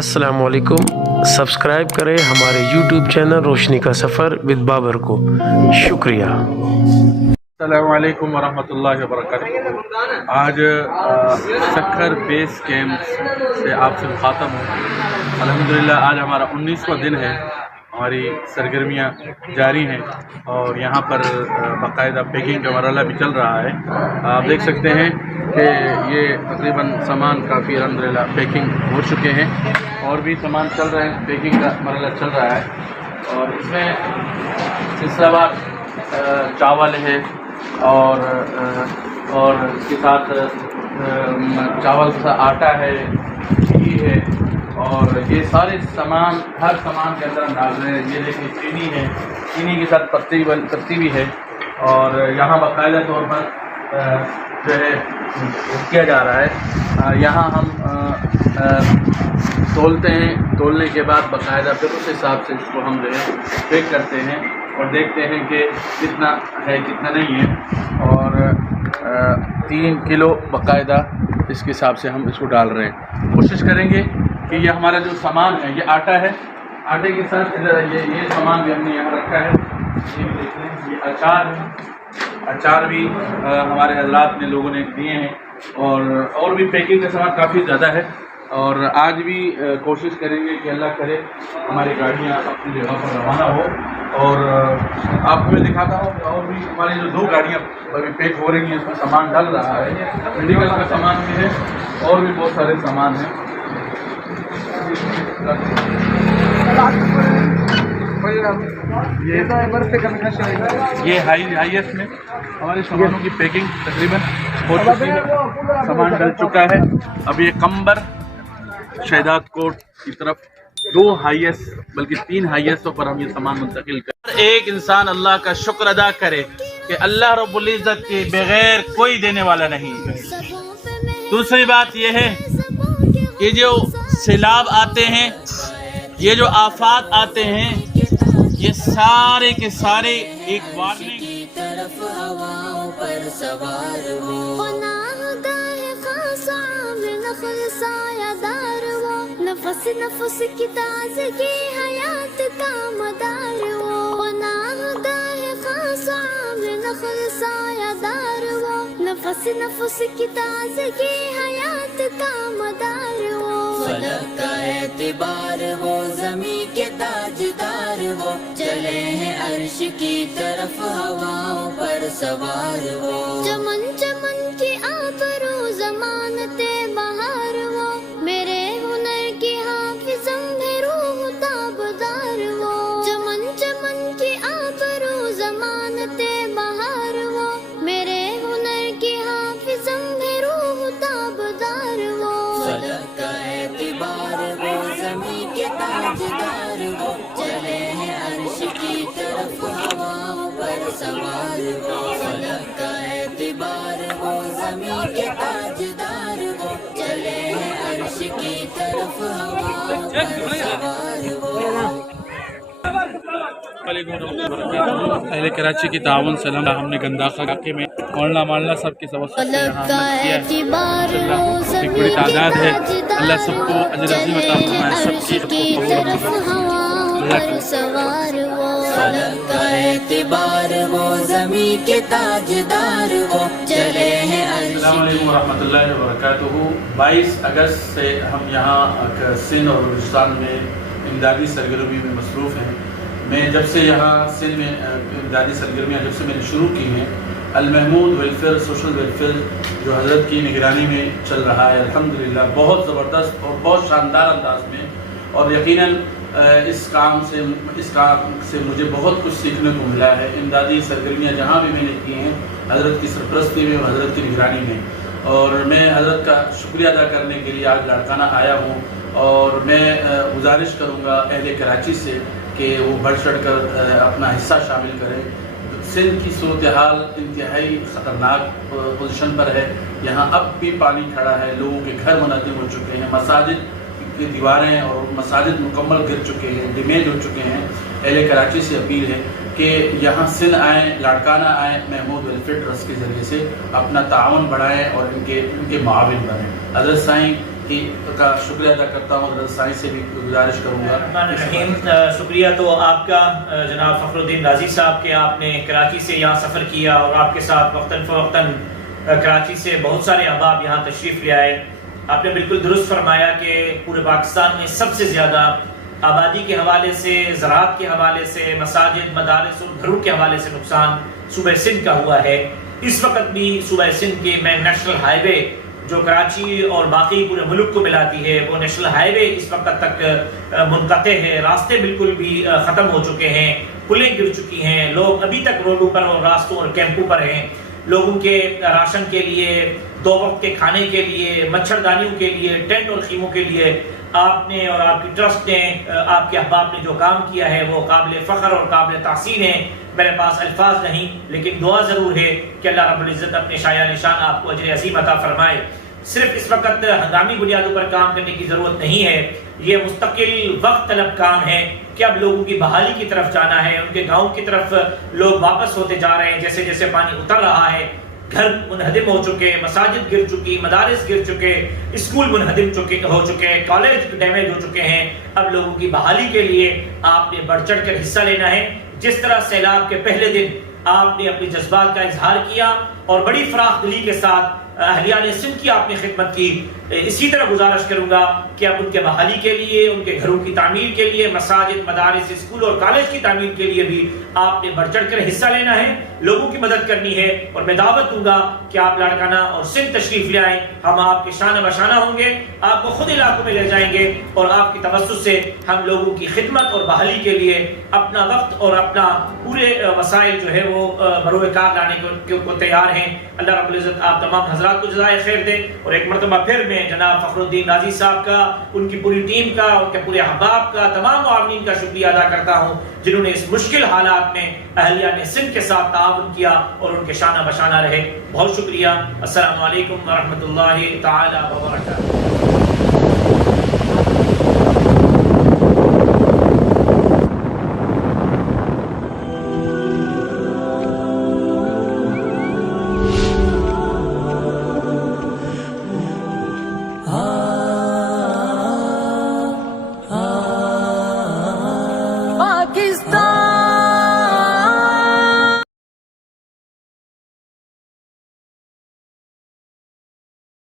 अस्सलाम वालेकुम। सब्सक्राइब करें हमारे YouTube चैनल रोशनी का सफ़र विद बाबर को। शुक्रिया। अस्सलामु अलैकुम वरहमतुल्लाहि वबरकातुहू। आज सक्खर बेस कैंप से आपसे मुखातब हूँ। अल्हम्दुलिल्लाह आज हमारा 19वां दिन है, हमारी सरगर्मियाँ जारी हैं और यहाँ पर बाकायदा पैकिंग का मरहला भी चल रहा है। आप देख सकते हैं कि ये तकरीबन सामान काफ़ी अल्हम्दुलिल्लाह पैकिंग हो चुके हैं और भी सामान चल रहे हैं, पैकिंग का मरहला चल रहा है। और इसमें सिलसिलावार चावल है और इसके साथ चावल के साथ आटा है, घी है और ये सारे सामान हर सामान के अंदर हम डाल रहे हैं। ये देखिए चीनी है, चीनी के साथ पत्ती भी है और यहाँ बाकायदा तौर पर जो है किया जा रहा है। यहाँ हम तोलते हैं, तोलने के बाद बाकायदा फिर उस हिसाब से इसको हम जो है पैक करते हैं और देखते हैं कि कितना है कितना नहीं है। और 3 किलो बाकायदा इसके हिसाब से हम इसको डाल रहे हैं। कोशिश करेंगे कि ये हमारा जो सामान है, ये आटा है, आटे के साथ इधर ये सामान भी हमने यहाँ रखा है। ये भी देख लें, ये अचार है, अचार भी हमारे हजरात ने लोगों ने दिए हैं और भी पैकिंग का सामान काफ़ी ज़्यादा है। और आज भी कोशिश करेंगे कि अल्लाह करे हमारी गाड़ियाँ अपनी जगह पर रवाना हो। और आपको मैं दिखाता हूँ कि और भी हमारी जो 2 गाड़ियाँ अभी पैक हो रही हैं, इसमें सामान डल रहा है, मेडिकल का सामान भी है और भी बहुत सारे सामान हैं। ये हाईएस्ट में हमारे सामानों की पैकिंग तकरीबन हो चुकी है, सामान डल चुका है। अब ये कंबर शहदाद कोट की तरफ 2 हाईएस्ट बल्कि 3 हाईएस्टों पर हम ये सामान मुंतकिल कर। एक इंसान अल्लाह का शुक्र अदा करे कि अल्लाह रब्बुल इज़्ज़त के बगैर कोई देने वाला नहीं। दूसरी बात ये है कि जो सैलाब आते हैं, ये जो आफात आते हैं, ये सारे के सारे एक वार्निंग तरफ हवाओं पर सवार हो। नफस नफस की ताज़गी हयात का मदार वो, नागाह खासा में नखल सायादार वो। नफस नफस की ताज़गी हयात का मदार वो। फलक का एतबार वो, ज़मी के ताजदार वो। चले हैं अर्श की तरफ हवाओं पर सवार वो। चमन चमन की आबरू ज़मानते बहार वो। मेरे सवार वो, फलक का एतबार वो, ज़मीं के ताजदार वो। चले हैं अर्श की तरफ हवाओं पर सवार वो। पहले कराची की तावन से हमने गंदाखा इलाके में मोहल्ला मोहल्ला सब के सब एक बड़ी तादाद है। अल्लाह सबको अजर अज़ीम अता फरमाए, सबकी सवार वो। फलक का एतबार वो, ज़मीं के ताजदार वो। चले हैं अस्सलामु अलैकुम वरहमतुल्लाहि वबरकातुहू। 22 अगस्त से हम यहाँ सिंध और बलूचिस्तान में इमदादी सरगर्मी में मसरूफ़ हैं। मैं जब से यहाँ सिंध में इमदादी सरगर्मियाँ जब से मैंने शुरू की हैं, अल महमूद वेलफेयर सोशल वेलफेयर जो हज़रत की निगरानी में चल रहा है, अल्हम्दुलिल्लाह बहुत ज़बरदस्त और बहुत शानदार अंदाज में। और यकीनन इस काम से मुझे बहुत कुछ सीखने को मिला है। इमदादी सरगर्मियाँ जहाँ भी मैंने की हैं हज़रत की सरपरस्ती में, हज़रत की निगरानी में, और मैं हज़रत का शुक्रिया अदा करने के लिए आज लाड़काना आया हूँ। और मैं गुजारिश करूँगा अहले कराची से कि वो बढ़ चढ़ कर अपना हिस्सा शामिल करें। सिंध की सूरत हाल इंतहाई ख़तरनाक पोजीशन पर है। यहाँ अब भी पानी खड़ा है, लोगों के घर मुनहदम हो चुके हैं, मसाजिद की दीवारें और मसाजिद मुकम्मल गिर चुके हैं, डैमेज हो चुके हैं। अहले कराची से अपील है कि यहाँ सिंध आएँ, लाड़काना आएँ, महमूद वेलफेयर ट्रस्ट के ज़रिए से अपना तावन बढ़ाएँ और इनके माविन बनें। हज़रत साईं की का शुक्रिया अदा करता हूँ। हज़रत साईं से भी गुजारिश करूँगा। रहीम, शुक्रिया तो आपका जनाब फ़खरुद्दीन राजी साहब के, आपने कराची से यहाँ सफ़र किया और आपके साथ वक्तन फ़वक्तन कराची से बहुत सारे अहबाब यहाँ तशरीफ़ ले आए। आपने बिल्कुल दुरुस्त फरमाया कि पूरे पाकिस्तान में सबसे ज़्यादा आबादी के हवाले से, ज़राअत के हवाले से, मसाजिद, मदारिस और घरों के हवाले से नुकसान सूबे सिंध का हुआ है। इस वक्त भी सूबे सिंध के में नेशनल हाईवे जो कराची और बाकी पूरे मुल्क को मिलाती है, वो नेशनल हाईवे इस वक्त तक मुनक़ते है। रास्ते बिल्कुल भी ख़त्म हो चुके हैं, पुलें गिर चुकी हैं, लोग अभी तक रोडों पर और रास्तों और कैंपों पर हैं। लोगों के राशन के लिए, 2 वक्त के खाने के लिए, मच्छरदानियों के लिए, टेंट और खीमों के लिए आपने और आपकी ट्रस्ट ने, आपके अहबाब ने जो काम किया है वो काबिल फ़ख्र और काबिल तहसीन है। मेरे पास अल्फाज नहीं, लेकिन दुआ ज़रूर है कि अल्लाह रब्बुल इज़्ज़त अपने शाया निशान आपको अजर अज़ीम अता फरमाए। सिर्फ इस वक्त हंगामी बुनियादों पर काम करने की ज़रूरत नहीं है, ये मुस्तकिल वक्त तलब काम है कि अब लोगों की बहाली की तरफ जाना है। उनके गाँव की तरफ लोग वापस होते जा रहे हैं, जैसे जैसे पानी उतर रहा है। घर मुनहदिम हो चुके, मसाजिद गिर चुकी, मदारिस गिर चुके, स्कूल मुनहदिम हो चुके, कॉलेज डैमेज हो चुके हैं। अब लोगों की बहाली के लिए आपने बढ़ चढ़ कर हिस्सा लेना है। जिस तरह सैलाब के पहले दिन आपने अपने जज्बात का इजहार किया और बड़ी फराख दिली के साथ अहलियाने सिंध की आपने खिदमत की, इसी तरह गुजारिश करूंगा कि अब उनके बहाली के लिए, उनके घरों की तामीर के लिए, मसाजिद, मदारिस, स्कूल और कॉलेज की तामीर के लिए भी आपने बढ़ चढ़ कर हिस्सा लेना है, लोगों की मदद करनी है। और मैं दावत दूंगा कि आप लाड़काना और सिंध तशरीफ ले आएं, हम आपके शान बशाना होंगे, आपको खुद इलाकों में ले जाएंगे और आपकी तवस्सुस से हम लोगों की खिदमत और बहाली के लिए अपना वक्त और अपना पूरे वसाइल जो है वो बरोकार लाने को तैयार हैं। अल्लाह रब्बुल इज़्ज़त आप तमाम हज़रात को जज़ाए खैर दे। और एक मरतबा फिर मैं जनाब फ़खरुद्दीन राजी साहब का, उनकी पूरी टीम का, उनके पूरे अहबाब का, तमाम मुआविनीन का शुक्रिया अदा करता हूँ जिन्होंने इस मुश्किल हालात में अहलियाने सिंध के साथ ताआवुन किया और उनके शाना बशाना रहे। बहुत शुक्रिया। अस्सलामु अलैकुम व रहमतुल्लाहि ताला व बरकातहू।